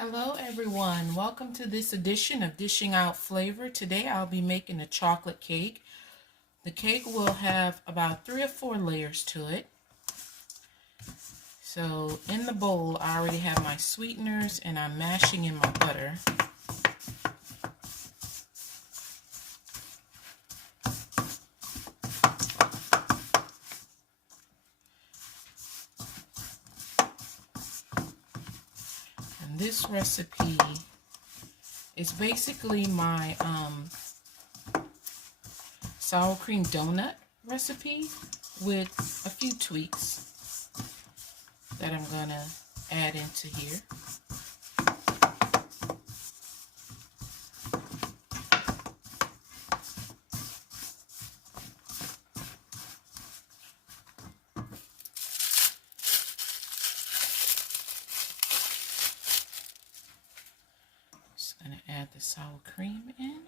Hello everyone, welcome to this edition of Dishing Out Flavor. Today I'll be making a chocolate cake. The cake will have about 3 or 4 layers to it. So in the bowl I already have my sweeteners and I'm mashing in my butter. This recipe is basically my sour cream donut recipe with a few tweaks that I'm gonna add into here. Just gonna add the sour cream in.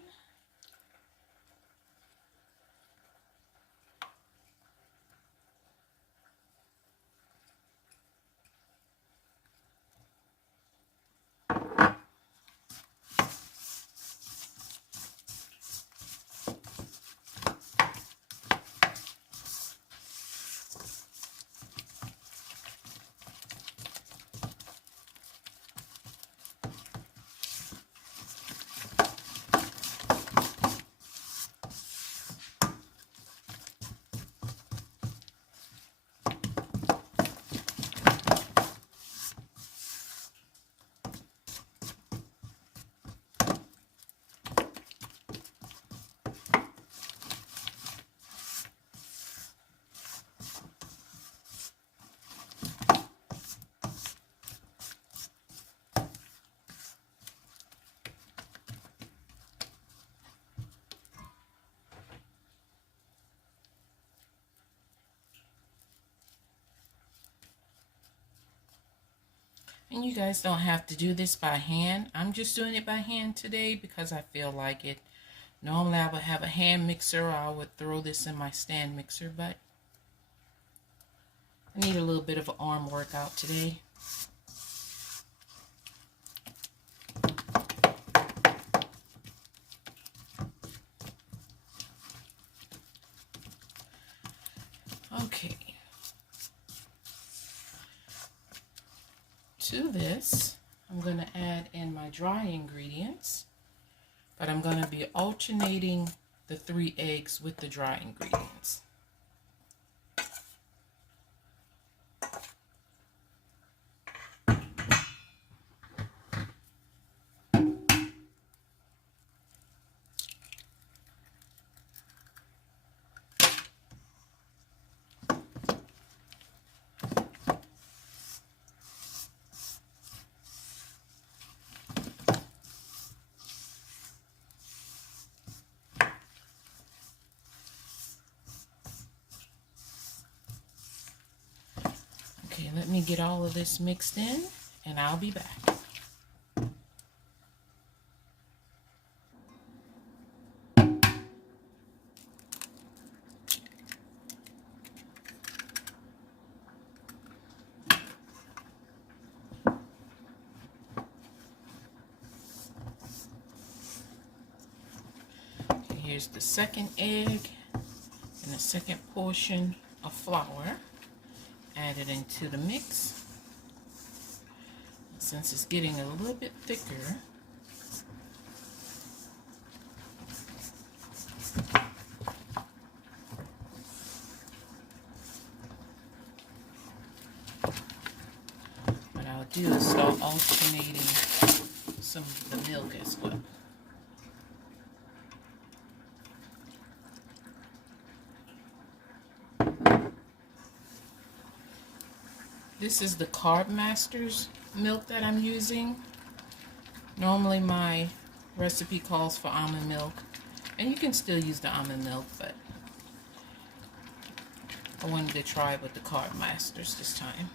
And you guys don't have to do this by hand. I'm just doing it by hand today because I feel like it. Normally I would have a hand mixer or I would throw this in my stand mixer, but I need a little bit of an arm workout today. Okay. To this, I'm going to add in my dry ingredients, but I'm going to be alternating the 3 eggs with the dry ingredients. Okay, let me get all of this mixed in and I'll be back. Okay, here's the second egg and the second portion of flour. Add it into the mix. Since it's getting a little bit thicker, what I'll do is start alternating some of the milk as well. This is the Carb Masters milk that I'm using. Normally my recipe calls for almond milk, and you can still use the almond milk, but I wanted to try it with the Carb Masters this time.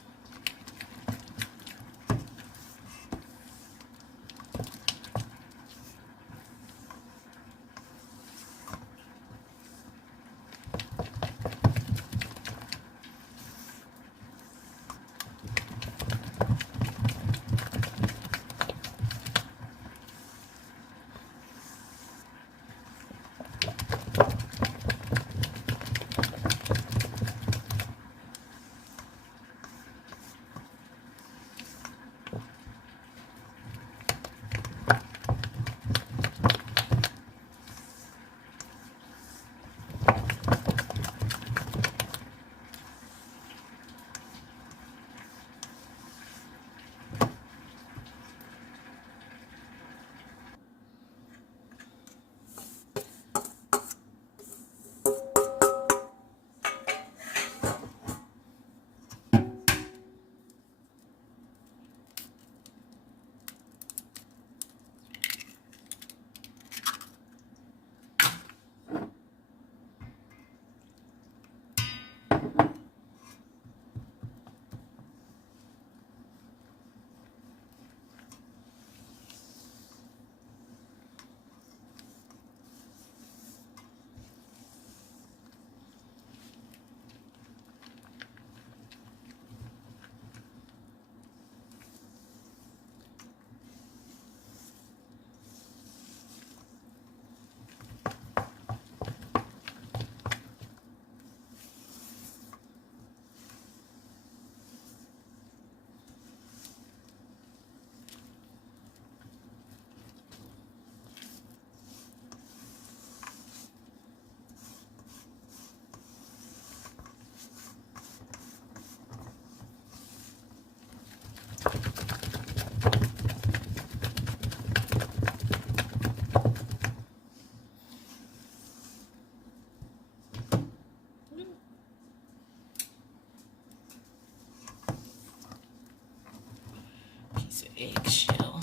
piece of eggshell.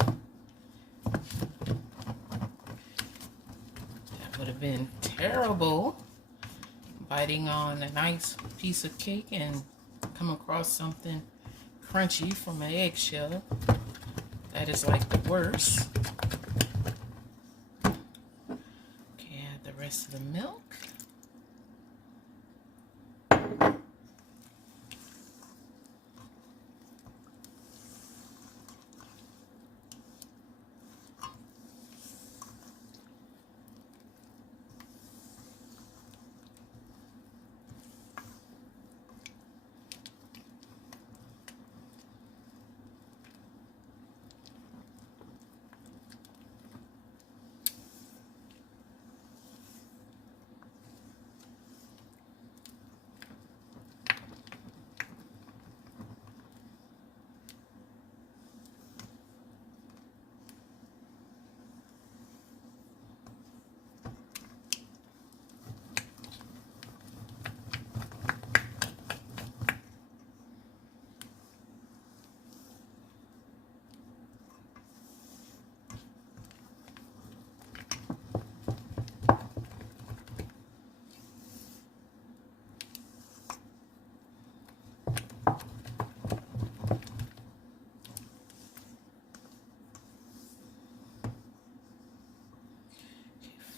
That would have been terrible. Biting on a nice piece of cake and come across something crunchy from an eggshell. That is like the worst. Okay, add the rest of the milk.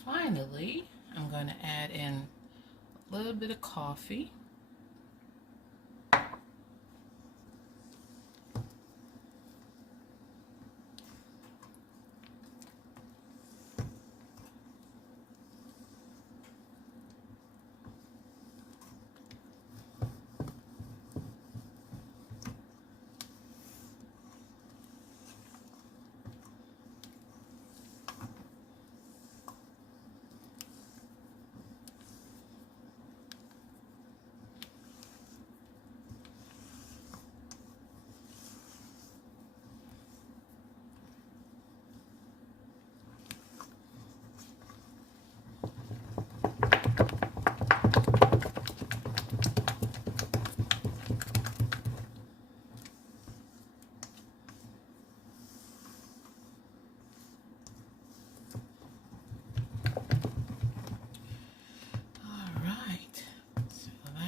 Finally, I'm going to add in a little bit of coffee.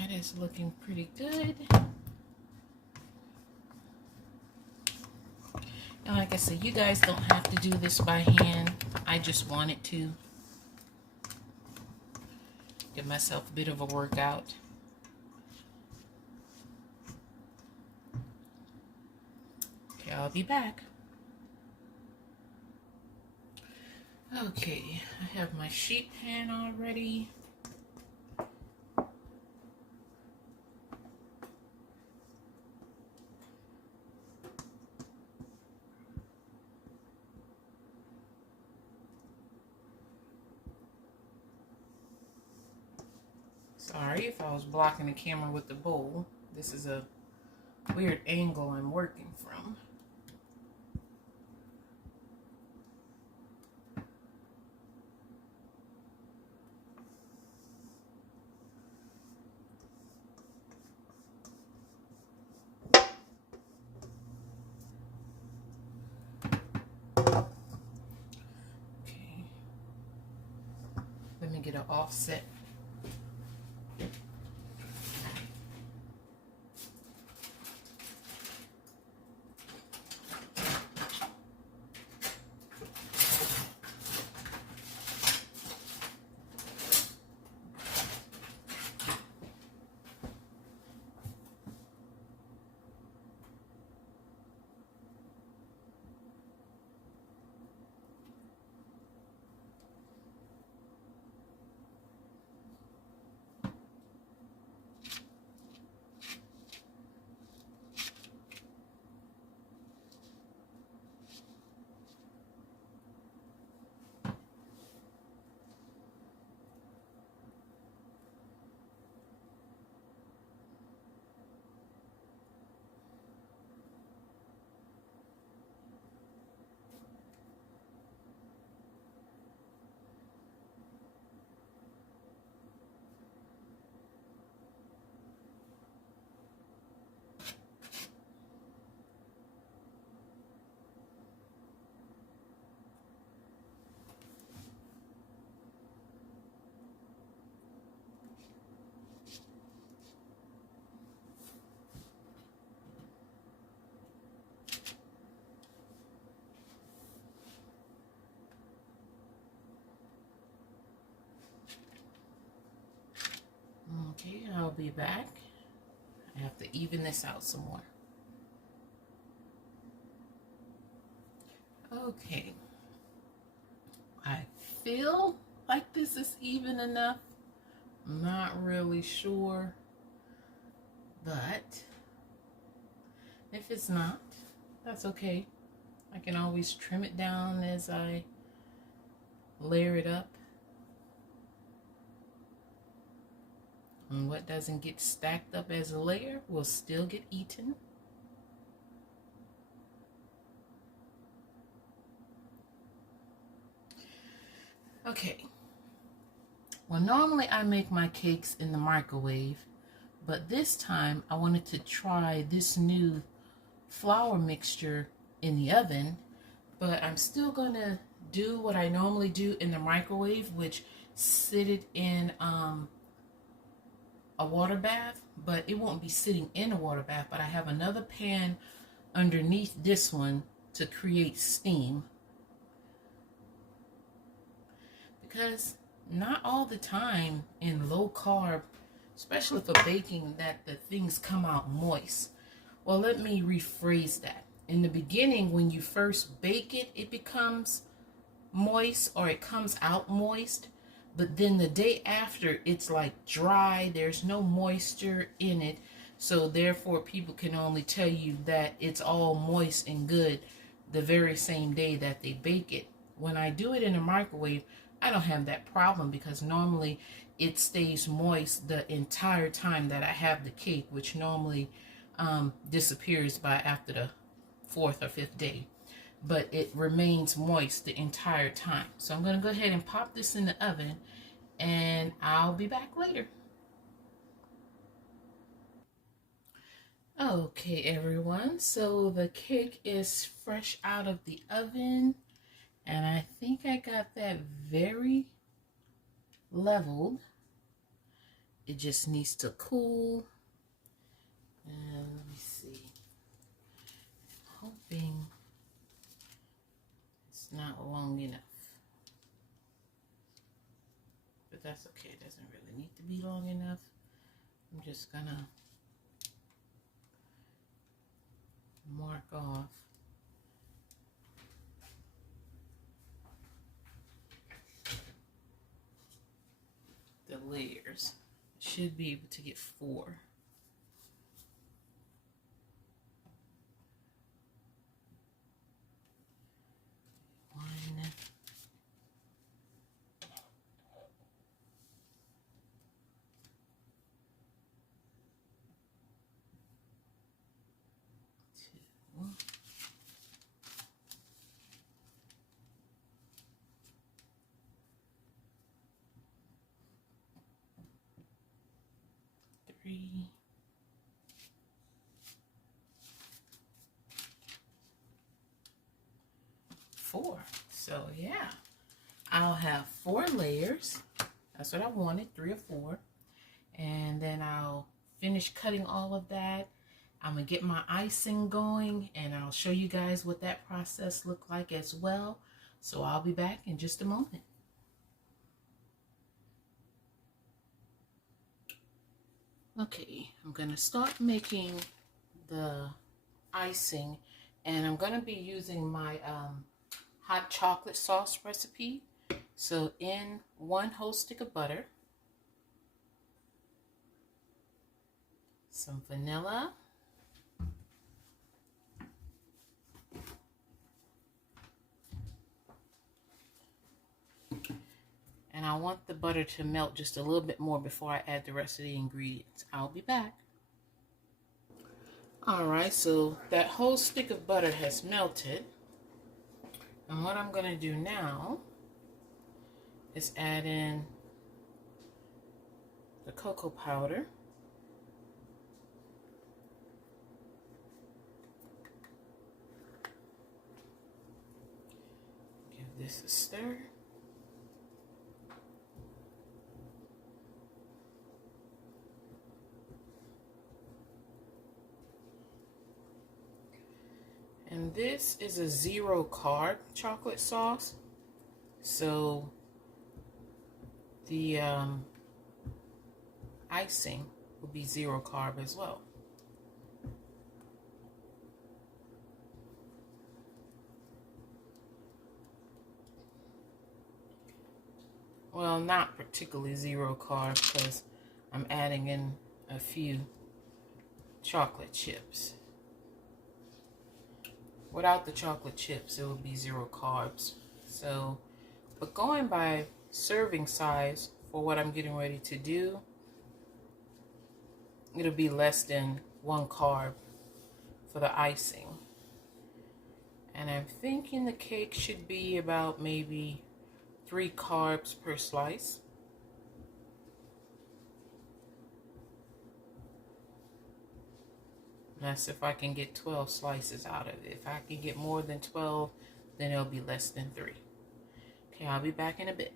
It's looking pretty good. And like I said, you guys don't have to do this by hand. I just wanted to give myself a bit of a workout. Okay, I'll be back. Okay, I have my sheet pan already. Sorry if I was blocking the camera with the bowl. This is a weird angle I'm working from. Okay. Let me get an offset. be back. I have to even this out some more. Okay. I feel like this is even enough. I'm not really sure, but if it's not, that's okay. I can always trim it down as I layer it up. And what doesn't get stacked up as a layer will still get eaten. Okay. Well, normally I make my cakes in the microwave, but this time I wanted to try this new flour mixture in the oven, but I'm still going to do what I normally do in the microwave, which sit it in a water bath, but it won't be sitting in a water bath, but I have another pan underneath this one to create steam, because not all the time in low carb, especially for baking, that the things come out moist. Well, let me rephrase that. In the beginning, when you first bake it, it becomes moist, or it comes out moist. But then the day after, it's like dry. There's no moisture in it. So therefore, people can only tell you that it's all moist and good the very same day that they bake it. When I do it in a microwave, I don't have that problem, because normally it stays moist the entire time that I have the cake, which normally disappears by after the 4th or 5th day. But it remains moist the entire time. So I'm going to go ahead and pop this in the oven, and I'll be back later. Okay, everyone, so the cake is fresh out of the oven, and I think I got that very leveled. It just needs to cool. And let me see. I'm hoping it's not long enough. But that's okay. It doesn't really need to be long enough. I'm just gonna mark off the layers. Should be able to get 4. 1, 2, 3, 4. So yeah, I'll have 4 layers. That's what I wanted, 3 or 4. And then I'll finish cutting all of that. I'm gonna get my icing going, and I'll show you guys what that process looked like as well. So I'll be back in just a moment. Okay, I'm gonna start making the icing, and I'm gonna be using my hot chocolate sauce recipe. So in 1 whole stick of butter, some vanilla, and I want the butter to melt just a little bit more before I add the rest of the ingredients. I'll be back. Alright, so that whole stick of butter has melted. And what I'm going to do now is add in the cocoa powder. Give this a stir. And this is a 0 carb chocolate sauce. So the icing will will be 0 carb as well. Well, not particularly 0 carb because I'm adding in a few chocolate chips. Without the chocolate chips, it would be 0 carbs. So, but going by serving size for what I'm getting ready to do, it'll be less than 1 carb for the icing. And I'm thinking the cake should be about maybe 3 carbs per slice. That's if I can get 12 slices out of it. If I can get more than 12, then it'll be less than 3. Okay, I'll be back in a bit.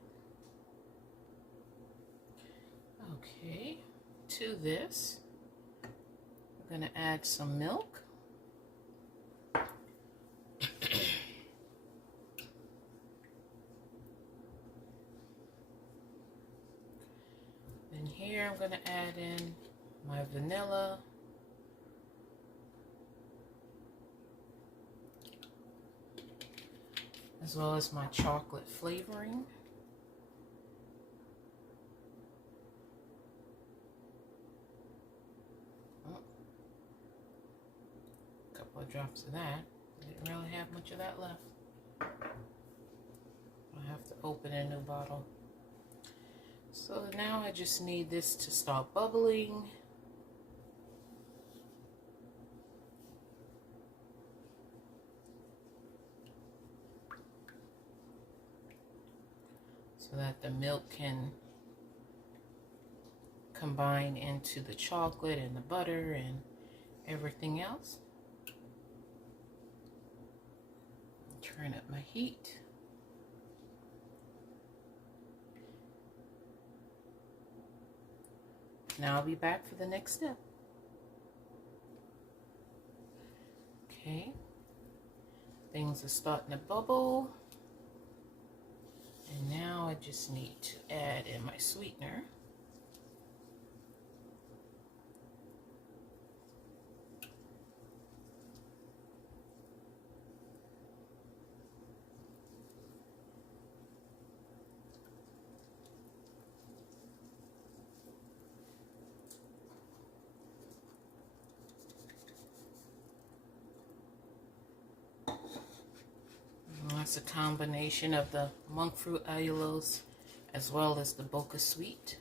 Okay, to this, I'm going to add some milk. Then here I'm going to add in my vanilla. As well as my chocolate flavoring. Oh, a couple of drops of that. Didn't really have much of that left. I have to open a new bottle. So now I just need this to start bubbling. So that the milk can combine into the chocolate and the butter and everything else. Turn up my heat. Now I'll be back for the next step. Okay, things are starting to bubble. And now I just need to add in my sweetener. It's a combination of the Monkfruit allulose as well as the Bocha sweet.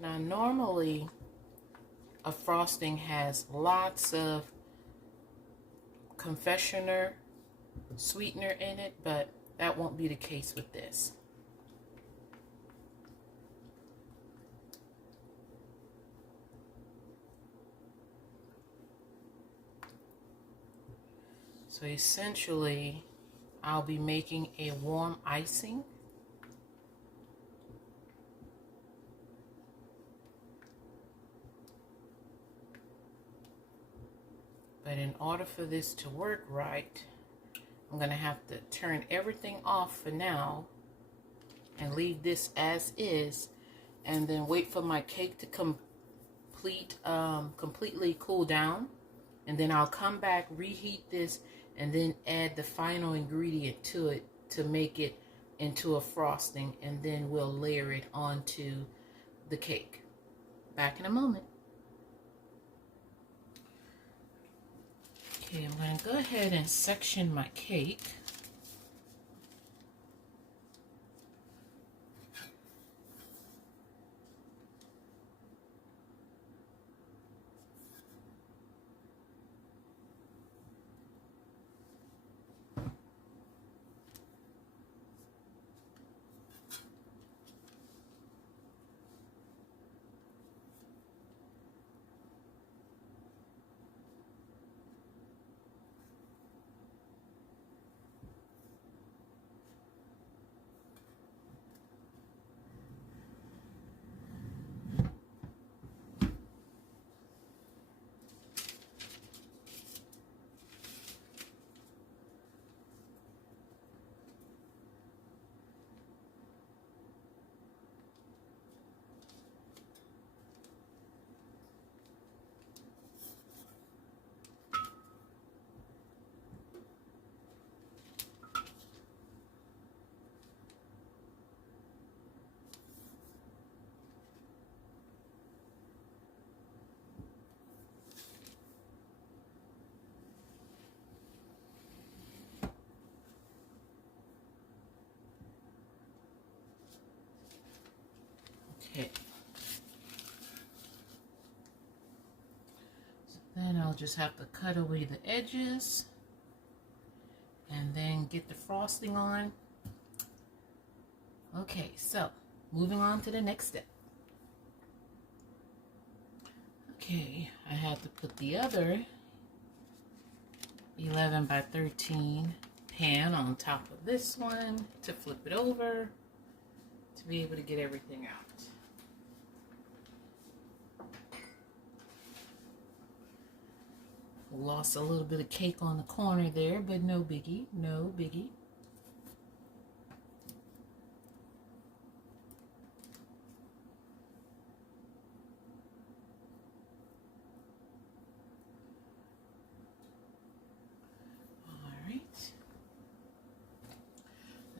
Now normally a frosting has lots of confectioner sweetener in it, but that won't be the case with this. So essentially, I'll be making a warm icing. But in order for this to work right, I'm going to have to turn everything off for now and leave this as is, and then wait for my cake to completely cool down. And then I'll come back, reheat this, and then add the final ingredient to it to make it into a frosting, and then we'll layer it onto the cake. Back in a moment. Okay, I'm going to go ahead and section my cake. Okay. So then I'll just have to cut away the edges and then get the frosting on. Okay, so moving on to the next step. Okay, I had to put the other 11 by 13 pan on top of this one to flip it over to be able to get everything out. Lost a little bit of cake on the corner there, but no biggie, no biggie.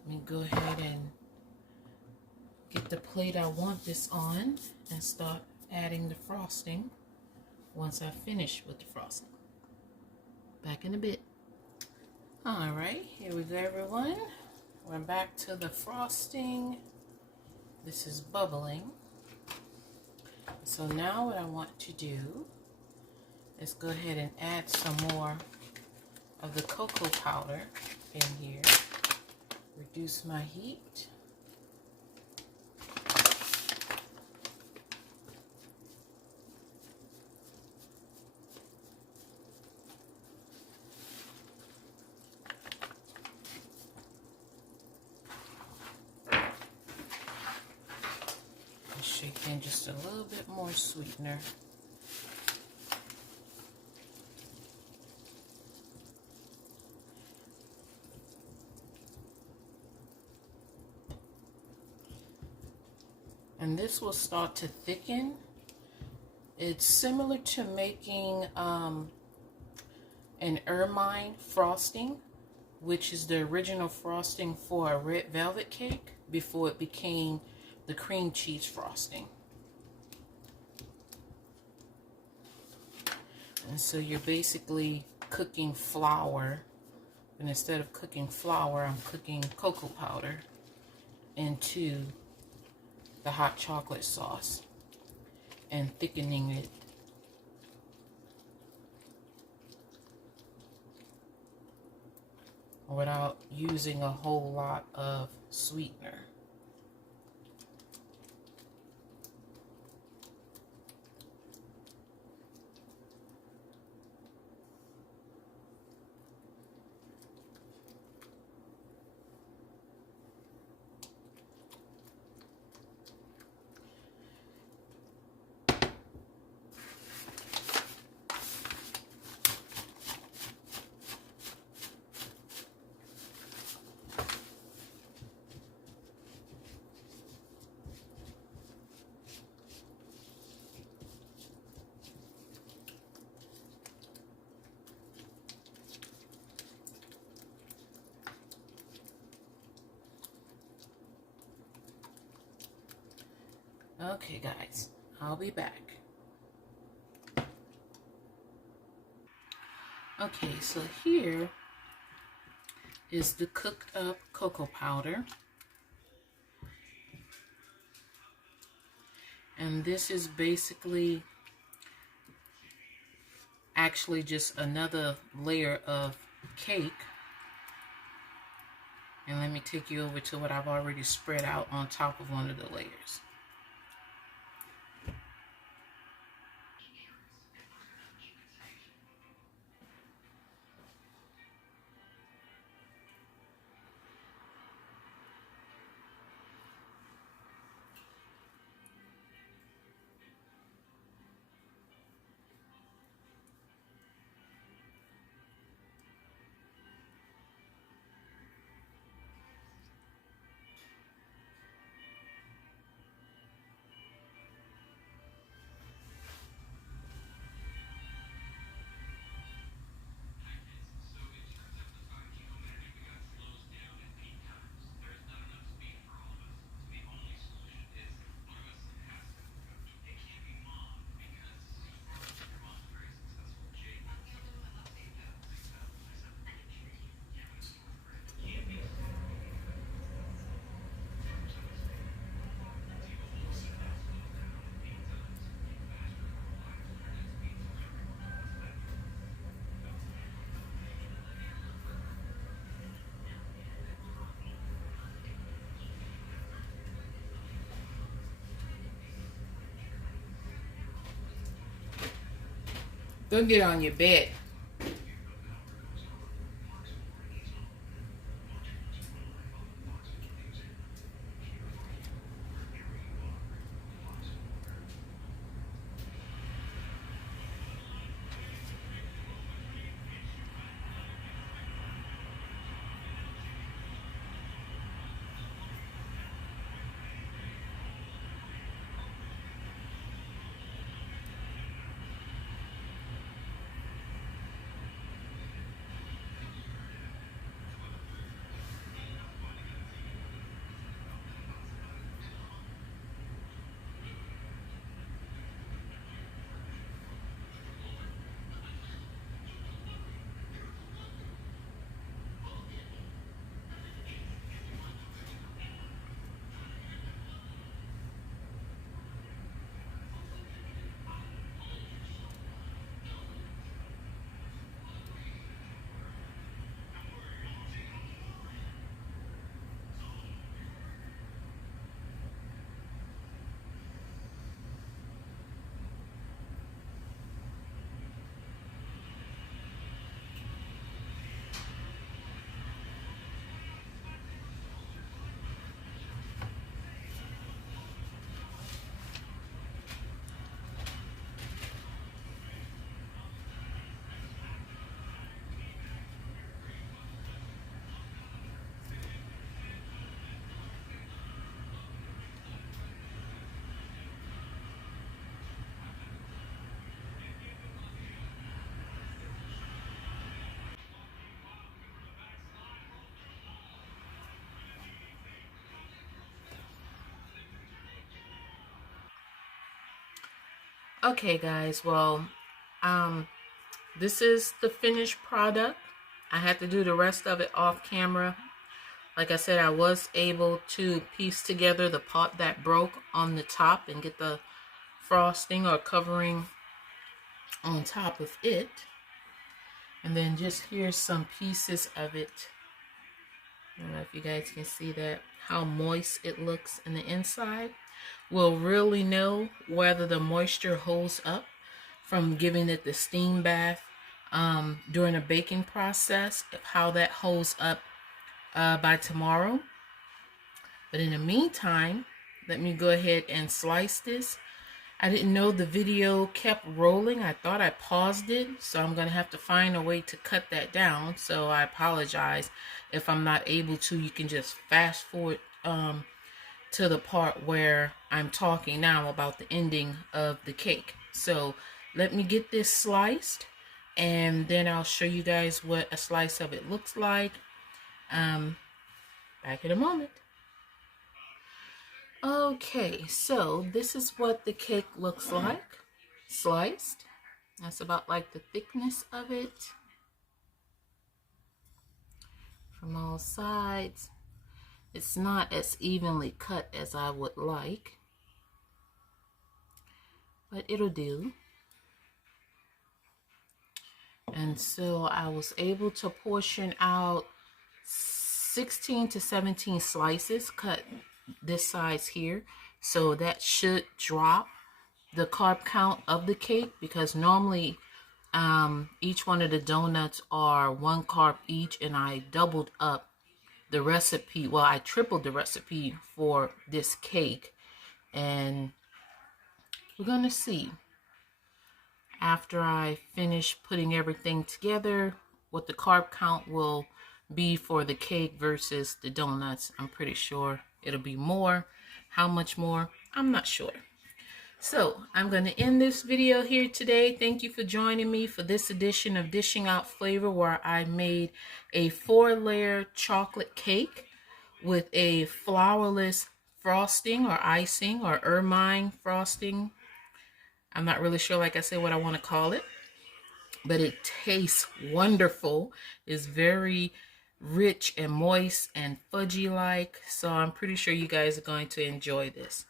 Let me go ahead and get the plate I want this on and start adding the frosting once I finish with the frosting. Back in a bit. Alright, here we go everyone. We're back to the frosting. This is bubbling. So now what I want to do is go ahead and add some more of the cocoa powder in here. Reduce my heat. Shake in just a little bit more sweetener. And this will start to thicken. It's similar to making an ermine frosting, which is the original frosting for a red velvet cake before it became the cream cheese frosting. And so you're basically cooking flour, and instead of cooking flour, I'm cooking cocoa powder into the hot chocolate sauce and thickening it. Without using a whole lot of sweetener. Okay guys, I'll be back. Okay, so here is the cooked up cocoa powder. And this is basically actually just another layer of cake. And let me take you over to what I've already spread out on top of one of the layers. Go get on your bed. Okay, guys, well, this is the finished product. I had to do the rest of it off camera. Like I said, I was able to piece together the part that broke on the top and get the frosting or covering on top of it. And then just here's some pieces of it. I don't know if you guys can see that, how moist it looks in the inside. We'll really know whether the moisture holds up from giving it the steam bath during the baking process, how that holds up by tomorrow. But in the meantime, let me go ahead and slice this. I didn't know the video kept rolling. I thought I paused it, so I'm going to have to find a way to cut that down. So I apologize if I'm not able to. You can just fast forward to the part where I'm talking now about the ending of the cake. So let me get this sliced, and then I'll show you guys what a slice of it looks like. Back in a moment. Okay, so this is what the cake looks like, sliced. That's about like the thickness of it from all sides. It's not as evenly cut as I would like, but it'll do. And so I was able to portion out 16 to 17 slices, cut this size here. So that should drop the carb count of the cake, because normally each one of the donuts are 1 carb each, and I doubled up the recipe. Well, I tripled the recipe for this cake, and we're gonna see after I finish putting everything together what the carb count will be for the cake versus the donuts. I'm pretty sure it'll be more. How much more? I'm not sure. So I'm going to end this video here today. Thank you for joining me for this edition of Dishing Out Flavor, where I made a 4-layer chocolate cake with a flourless frosting or icing or ermine frosting. I'm not really sure, like I said, what I want to call it, but it tastes wonderful. It's very rich and moist and fudgy like, so I'm pretty sure you guys are going to enjoy this.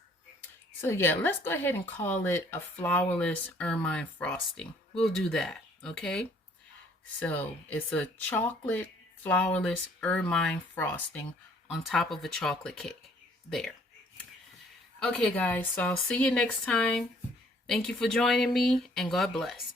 So yeah, let's go ahead and call it a flourless ermine frosting. We'll do that, okay? So it's a chocolate flourless ermine frosting on top of a chocolate cake. There. Okay guys, so I'll see you next time. Thank you for joining me, and God bless.